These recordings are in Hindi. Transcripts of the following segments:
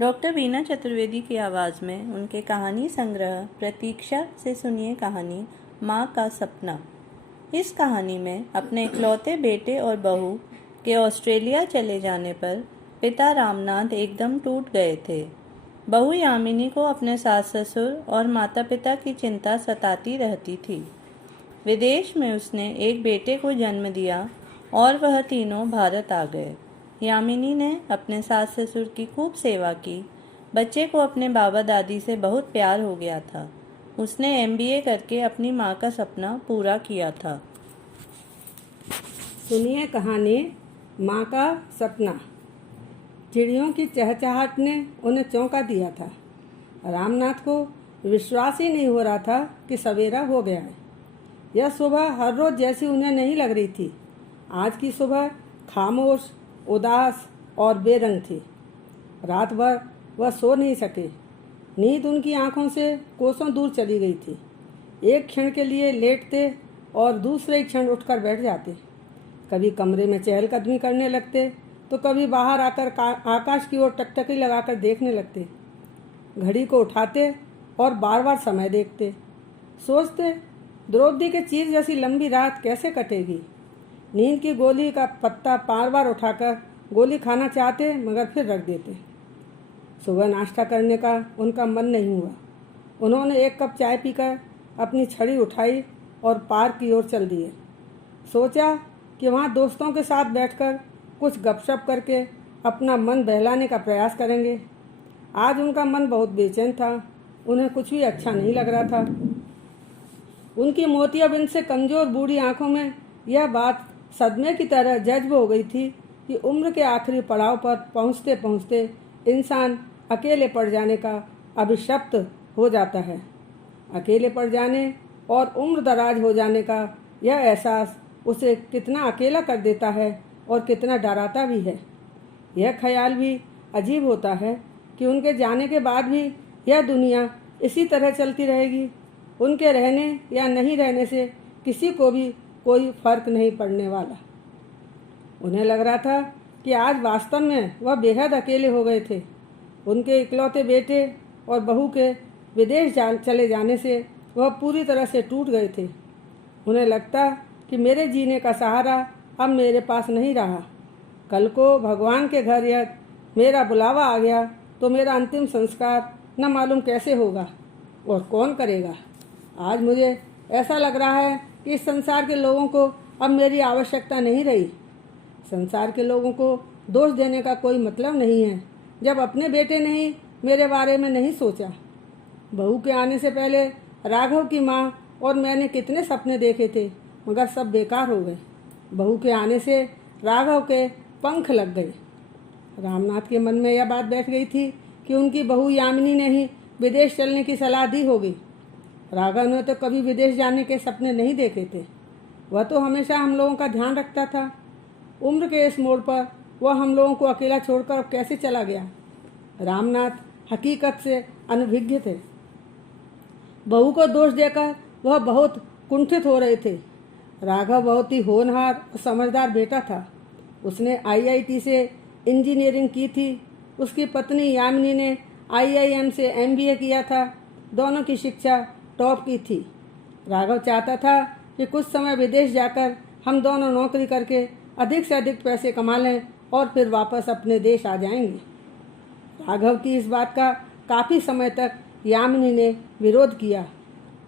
डॉक्टर वीना चतुर्वेदी की आवाज़ में उनके कहानी संग्रह प्रतीक्षा से सुनिए कहानी माँ का सपना। इस कहानी में अपने इकलौते बेटे और बहू के ऑस्ट्रेलिया चले जाने पर पिता रामनाथ एकदम टूट गए थे। बहू यामिनी को अपने सास ससुर और माता पिता की चिंता सताती रहती थी। विदेश में उसने एक बेटे को जन्म दिया और वह तीनों भारत आ गए। यामिनी ने अपने सास ससुर की खूब सेवा की। बच्चे को अपने बाबा दादी से बहुत प्यार हो गया था। उसने MBA करके अपनी माँ का सपना पूरा किया था। सुनिए कहानी माँ का सपना। चिड़ियों की चहचहाहट ने उन्हें चौंका दिया था। रामनाथ को विश्वास ही नहीं हो रहा था कि सवेरा हो गया है। यह सुबह हर रोज जैसी उन्हें नहीं लग रही थी। आज की सुबह खामोश, उदास और बेरंग थी। रात भर वह सो नहीं सके। नींद उनकी आंखों से कोसों दूर चली गई थी। एक क्षण के लिए लेटते और दूसरे क्षण उठकर बैठ जाते। कभी कमरे में चहलकदमी करने लगते तो कभी बाहर आकर आकाश की ओर टकटकी लगाकर देखने लगते। घड़ी को उठाते और बार बार समय देखते। सोचते द्रौपदी के चीर जैसी लंबी रात कैसे कटेगी। नींद की गोली का पत्ता बार बार उठाकर गोली खाना चाहते मगर फिर रख देते। सुबह नाश्ता करने का उनका मन नहीं हुआ। उन्होंने एक कप चाय पीकर अपनी छड़ी उठाई और पार्क की ओर चल दिए। सोचा कि वहाँ दोस्तों के साथ बैठकर कुछ गपशप करके अपना मन बहलाने का प्रयास करेंगे। आज उनका मन बहुत बेचैन था। उन्हें कुछ भी अच्छा नहीं लग रहा था। उनकी मोतियाबिंद से कमजोर बूढ़ी आंखों में यह बात सदमे की तरह जज्ब हो गई थी कि उम्र के आखिरी पड़ाव पर पहुँचते पहुँचते इंसान अकेले पड़ जाने का अभिशप्त हो जाता है। अकेले पड़ जाने और उम्र दराज हो जाने का यह एहसास उसे कितना अकेला कर देता है और कितना डराता भी है। यह ख्याल भी अजीब होता है कि उनके जाने के बाद भी यह दुनिया इसी तरह चलती रहेगी। उनके रहने या नहीं रहने से किसी को भी कोई फर्क नहीं पड़ने वाला। उन्हें लग रहा था कि आज वास्तव में वह बेहद अकेले हो गए थे। उनके इकलौते बेटे और बहू के विदेश चले जाने से वह पूरी तरह से टूट गए थे। उन्हें लगता कि मेरे जीने का सहारा अब मेरे पास नहीं रहा। कल को भगवान के घर या मेरा बुलावा आ गया तो मेरा अंतिम संस्कार न मालूम कैसे होगा और कौन करेगा। आज मुझे ऐसा लग रहा है कि इस संसार के लोगों को अब मेरी आवश्यकता नहीं रही। संसार के लोगों को दोष देने का कोई मतलब नहीं है जब अपने बेटे ने ही मेरे बारे में नहीं सोचा। बहू के आने से पहले राघव की माँ और मैंने कितने सपने देखे थे मगर सब बेकार हो गए। बहू के आने से राघव के पंख लग गए। रामनाथ के मन में यह बात बैठ गई थी कि उनकी बहू यामिनी ने ही विदेश चलने की सलाह दी होगी। राघव ने तो कभी विदेश जाने के सपने नहीं देखे थे। वह तो हमेशा हम लोगों का ध्यान रखता था। उम्र के इस मोड़ पर वह हम लोगों को अकेला छोड़कर कैसे चला गया। रामनाथ हकीकत से अनभिज्ञ थे। बहू को दोष देकर वह बहुत कुंठित हो रहे थे। राघव बहुत ही होनहार और समझदार बेटा था। उसने IIT से इंजीनियरिंग की थी। उसकी पत्नी यामिनी ने IIM से MBA किया था। दोनों की शिक्षा टॉप की थी। राघव चाहता था कि कुछ समय विदेश जाकर हम दोनों नौकरी करके अधिक से अधिक पैसे कमा लें और फिर वापस अपने देश आ जाएंगे। राघव की इस बात का काफ़ी समय तक यामिनी ने विरोध किया।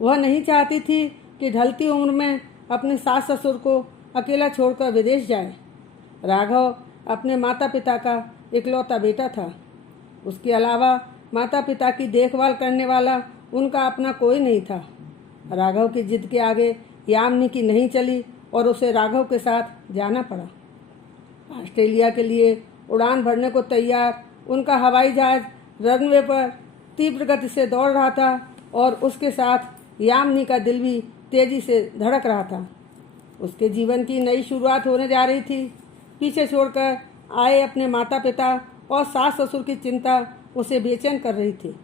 वह नहीं चाहती थी कि ढलती उम्र में अपने सास ससुर को अकेला छोड़कर विदेश जाए। राघव अपने माता पिता का इकलौता बेटा था। उसके अलावा माता पिता की देखभाल करने वाला उनका अपना कोई नहीं था। राघव की जिद के आगे यामिनी की नहीं चली और उसे राघव के साथ जाना पड़ा। ऑस्ट्रेलिया के लिए उड़ान भरने को तैयार उनका हवाई जहाज रनवे पर तीव्र गति से दौड़ रहा था और उसके साथ यामिनी का दिल भी तेजी से धड़क रहा था। उसके जीवन की नई शुरुआत होने जा रही थी। पीछे छोड़कर आए अपने माता पिता और सास ससुर की चिंता उसे बेचैन कर रही थी।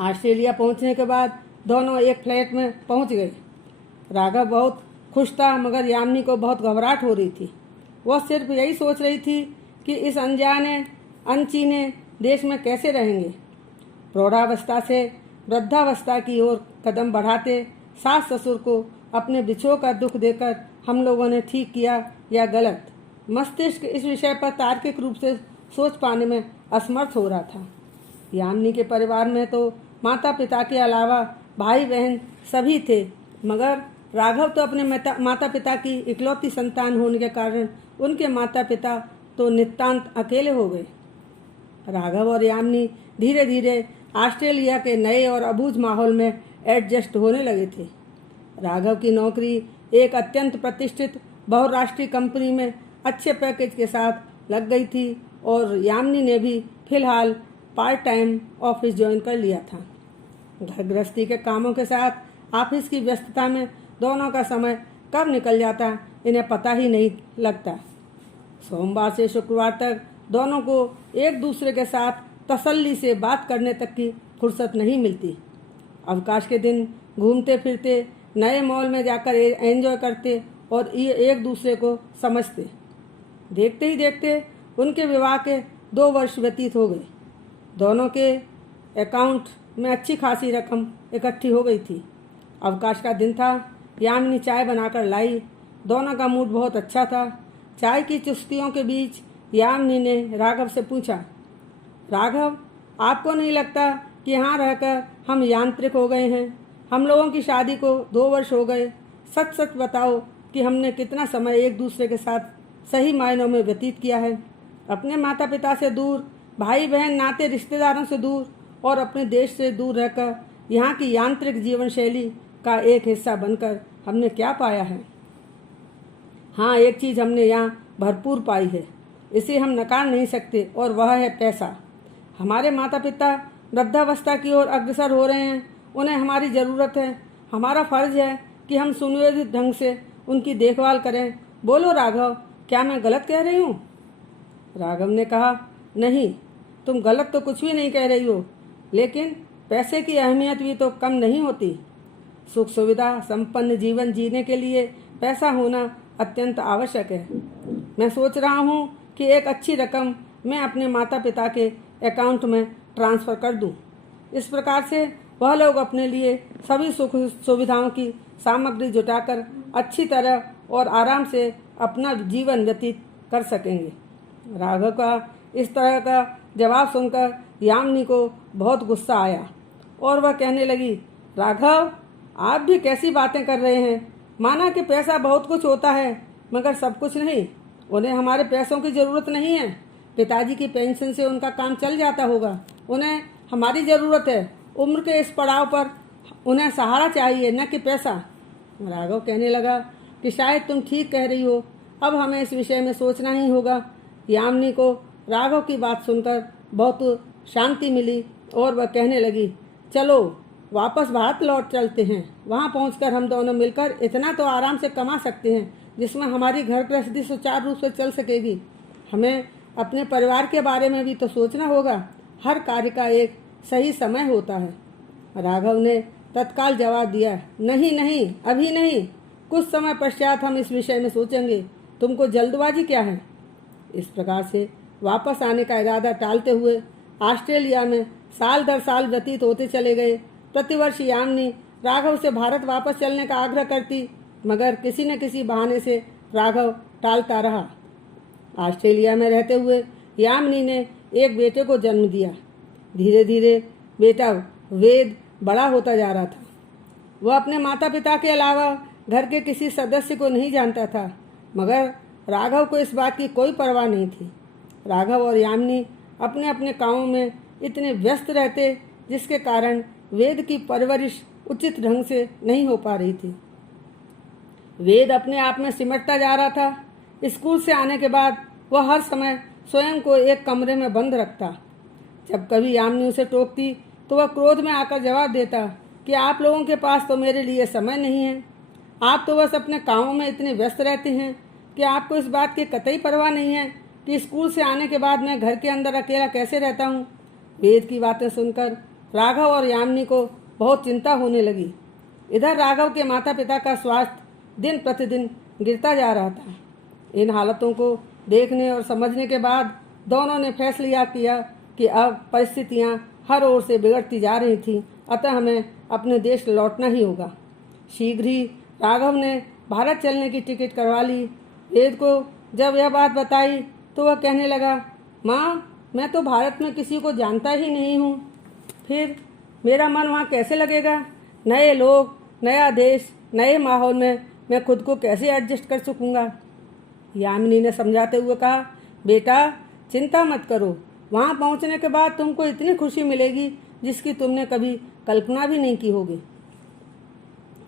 ऑस्ट्रेलिया पहुंचने के बाद दोनों एक फ्लैट में पहुंच गए। राघव बहुत खुश था मगर यामिनी को बहुत घबराहट हो रही थी। वह सिर्फ यही सोच रही थी कि इस अनजाने अनचीने देश में कैसे रहेंगे। प्रौढ़ावस्था से वृद्धावस्था की ओर कदम बढ़ाते सास ससुर को अपने बिछोह का दुख देकर हम लोगों ने ठीक किया या गलत, मस्तिष्क इस विषय पर तार्किक रूप से सोच पाने में असमर्थ हो रहा था। यामिनी के परिवार में तो माता पिता के अलावा भाई बहन सभी थे, मगर राघव तो अपने माता पिता की इकलौती संतान होने के कारण उनके माता पिता तो नितांत अकेले हो गए। राघव और यामिनी धीरे धीरे ऑस्ट्रेलिया के नए और अबूझ माहौल में एडजस्ट होने लगे थे। राघव की नौकरी एक अत्यंत प्रतिष्ठित बहुराष्ट्रीय कंपनी में अच्छे पैकेज के साथ लग गई थी और यामिनी ने भी फिलहाल पार्ट टाइम ऑफिस ज्वाइन कर लिया था। घर गृहस्थी के कामों के साथ ऑफिस की व्यस्तता में दोनों का समय कब निकल जाता इन्हें पता ही नहीं लगता। सोमवार से शुक्रवार तक दोनों को एक दूसरे के साथ तसल्ली से बात करने तक की फुर्सत नहीं मिलती। अवकाश के दिन घूमते फिरते नए मॉल में जाकर एंजॉय करते और ये एक दूसरे को समझते। देखते ही देखते उनके विवाह के 2 वर्ष व्यतीत हो गए। दोनों के अकाउंट में अच्छी खासी रकम इकट्ठी हो गई थी। अवकाश का दिन था। यामिनी चाय बनाकर लाई। दोनों का मूड बहुत अच्छा था। चाय की चुस्कियों के बीच यामिनी ने राघव से पूछा, राघव, आपको नहीं लगता कि यहाँ रहकर हम यांत्रिक हो गए हैं? हम लोगों की शादी को 2 वर्ष हो गए। सच सच बताओ कि हमने कितना समय एक दूसरे के साथ सही मायनों में व्यतीत किया है। अपने माता पिता से दूर, भाई बहन नाते रिश्तेदारों से दूर और अपने देश से दूर रहकर यहाँ की यांत्रिक जीवन शैली का एक हिस्सा बनकर हमने क्या पाया है? हाँ, एक चीज़ हमने यहाँ भरपूर पाई है, इसे हम नकार नहीं सकते, और वह है पैसा। हमारे माता पिता वृद्धावस्था की ओर अग्रसर हो रहे हैं। उन्हें हमारी ज़रूरत है। हमारा फर्ज है कि हम सुनियोजित ढंग से उनकी देखभाल करें। बोलो राघव, क्या मैं गलत कह रही हूँ? राघव ने कहा, नहीं, तुम गलत तो कुछ भी नहीं कह रही हो, लेकिन पैसे की अहमियत भी तो कम नहीं होती। सुख सुविधा संपन्न जीवन जीने के लिए पैसा होना अत्यंत आवश्यक है। मैं सोच रहा हूँ कि एक अच्छी रकम मैं अपने माता पिता के अकाउंट में ट्रांसफ़र कर दूँ। इस प्रकार से वह लोग अपने लिए सभी सुख सुविधाओं की सामग्री जुटाकर अच्छी तरह और आराम से अपना जीवन व्यतीत कर सकेंगे। राघव का इस तरह का जवाब सुनकर यामिनी को बहुत गुस्सा आया और वह कहने लगी, राघव, आप भी कैसी बातें कर रहे हैं? माना कि पैसा बहुत कुछ होता है, मगर सब कुछ नहीं। उन्हें हमारे पैसों की ज़रूरत नहीं है। पिताजी की पेंशन से उनका काम चल जाता होगा। उन्हें हमारी ज़रूरत है। उम्र के इस पड़ाव पर उन्हें सहारा चाहिए, न कि पैसा। राघव कहने लगा कि शायद तुम ठीक कह रही हो, अब हमें इस विषय में सोचना ही होगा। यामिनी को राघव की बात सुनकर बहुत शांति मिली और वह कहने लगी, चलो वापस भारत लौट चलते हैं। वहाँ पहुंचकर हम दोनों मिलकर इतना तो आराम से कमा सकते हैं जिसमें हमारी घर गृहस्थी सुचारू रूप से चल सकेगी। हमें अपने परिवार के बारे में भी तो सोचना होगा। हर कार्य का एक सही समय होता है। राघव ने तत्काल जवाब दिया, नहीं नहीं, अभी नहीं, कुछ समय पश्चात हम इस विषय में सोचेंगे। तुमको जल्दबाजी क्या है? इस प्रकार से वापस आने का इरादा टालते हुए ऑस्ट्रेलिया में साल दर साल व्यतीत होते चले गए। प्रतिवर्ष यामिनी राघव से भारत वापस चलने का आग्रह करती, मगर किसी न किसी बहाने से राघव टालता रहा। ऑस्ट्रेलिया में रहते हुए यामिनी ने एक बेटे को जन्म दिया। धीरे धीरे बेटा वेद बड़ा होता जा रहा था। वह अपने माता पिता के अलावा घर के किसी सदस्य को नहीं जानता था, मगर राघव को इस बात की कोई परवाह नहीं थी। राघव और यामिनी अपने अपने कामों में इतने व्यस्त रहते जिसके कारण वेद की परवरिश उचित ढंग से नहीं हो पा रही थी। वेद अपने आप में सिमटता जा रहा था। स्कूल से आने के बाद वह हर समय स्वयं को एक कमरे में बंद रखता। जब कभी यामिनी उसे टोकती तो वह क्रोध में आकर जवाब देता कि आप लोगों के पास तो मेरे लिए समय नहीं है। आप तो बस अपने कामों में इतने व्यस्त रहते हैं कि आपको इस बात की कतई परवाह नहीं है कि स्कूल से आने के बाद मैं घर के अंदर अकेला कैसे रहता हूँ। वेद की बातें सुनकर राघव और यामिनी को बहुत चिंता होने लगी। इधर राघव के माता पिता का स्वास्थ्य दिन प्रतिदिन गिरता जा रहा था। इन हालतों को देखने और समझने के बाद दोनों ने फैसला किया कि अब परिस्थितियां हर ओर से बिगड़ती जा रही थीं, अतः हमें अपने देश लौटना ही होगा। शीघ्र ही राघव ने भारत चलने की टिकट करवा ली। वेद को जब यह बात बताई तो वह कहने लगा, माँ, मैं तो भारत में किसी को जानता ही नहीं हूँ, फिर मेरा मन वहाँ कैसे लगेगा? नए लोग, नया देश, नए माहौल में मैं खुद को कैसे एडजस्ट कर सकूँगा? यामिनी ने समझाते हुए कहा, बेटा चिंता मत करो, वहाँ पहुँचने के बाद तुमको इतनी खुशी मिलेगी जिसकी तुमने कभी कल्पना भी नहीं की होगी।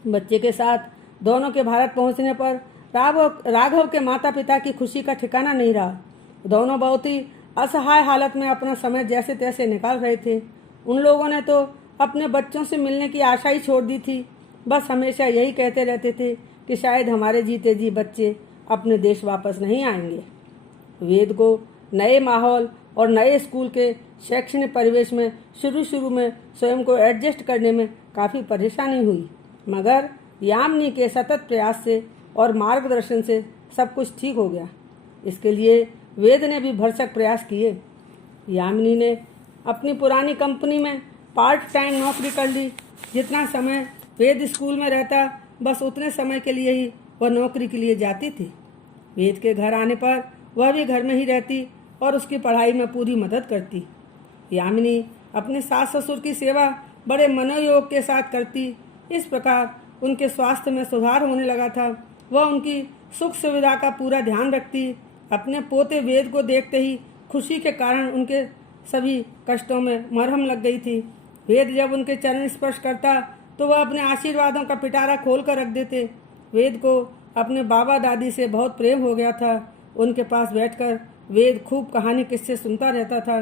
बच्चे के साथ दोनों के भारत पहुँचने पर राघव के माता पिता की खुशी का ठिकाना नहीं रहा। दोनों बहुत ही असहाय हालत में अपना समय जैसे तैसे निकाल रहे थे। उन लोगों ने तो अपने बच्चों से मिलने की आशा ही छोड़ दी थी। बस हमेशा यही कहते रहते थे कि शायद हमारे जीते जी बच्चे अपने देश वापस नहीं आएंगे। वेद को नए माहौल और नए स्कूल के शैक्षणिक परिवेश में शुरू में स्वयं को एडजस्ट करने में काफ़ी परेशानी हुई, मगर यामिनी के सतत प्रयास से और मार्गदर्शन से सब कुछ ठीक हो गया। इसके लिए वेद ने भी भरसक प्रयास किए। यामिनी ने अपनी पुरानी कंपनी में पार्ट टाइम नौकरी कर ली। जितना समय वेद स्कूल में रहता, बस उतने समय के लिए ही वह नौकरी के लिए जाती थी। वेद के घर आने पर वह भी घर में ही रहती और उसकी पढ़ाई में पूरी मदद करती। यामिनी अपने सास ससुर की सेवा बड़े मनोयोग के साथ करती। इस प्रकार उनके स्वास्थ्य में सुधार होने लगा था। वह उनकी सुख सुविधा का पूरा ध्यान रखती। अपने पोते वेद को देखते ही खुशी के कारण उनके सभी कष्टों में मरहम लग गई थी। वेद जब उनके चरण स्पर्श करता तो वह अपने आशीर्वादों का पिटारा खोल कर रख देते। वेद को अपने बाबा दादी से बहुत प्रेम हो गया था। उनके पास बैठकर वेद खूब कहानी किस्से सुनता रहता था।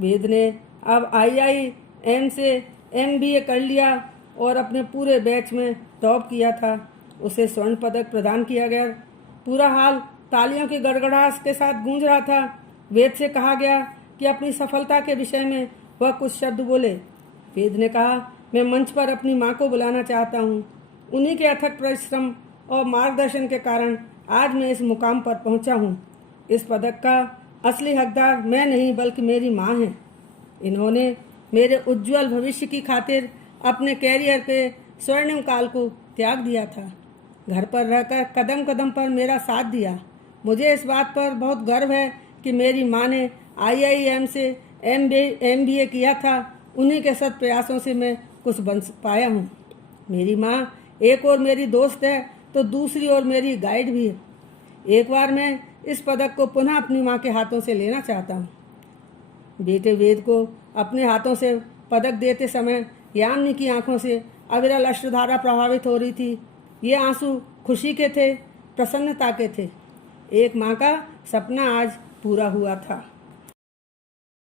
वेद ने अब IIM से MBA कर लिया और अपने पूरे बैच में टॉप किया था। उसे स्वर्ण पदक प्रदान किया गया। पूरा हाल तालियों की गड़गड़ाहट के साथ गूंज रहा था। वेद से कहा गया कि अपनी सफलता के विषय में वह कुछ शब्द बोले। वेद ने कहा, मैं मंच पर अपनी माँ को बुलाना चाहता हूँ। उन्हीं के अथक परिश्रम और मार्गदर्शन के कारण आज मैं इस मुकाम पर पहुँचा हूँ। इस पदक का असली हकदार मैं नहीं बल्कि मेरी माँ है। इन्होंने मेरे उज्जवल भविष्य की खातिर अपने कैरियर के स्वर्णिम काल को त्याग दिया था। घर पर रहकर कदम कदम पर मेरा साथ दिया। मुझे इस बात पर बहुत गर्व है कि मेरी माँ ने IIM से MBA किया था। उन्हीं के सत प्रयासों से मैं कुछ बन पाया हूँ। मेरी माँ एक और मेरी दोस्त है तो दूसरी ओर मेरी गाइड भी है। एक बार मैं इस पदक को पुनः अपनी माँ के हाथों से लेना चाहता हूँ। बेटे वेद को अपने हाथों से पदक देते समय यामिनी की आंखों से अविरल अश्रुधारा प्रभावित हो रही थी। ये आंसू खुशी के थे, प्रसन्नता के थे। एक माँ का सपना आज पूरा हुआ था।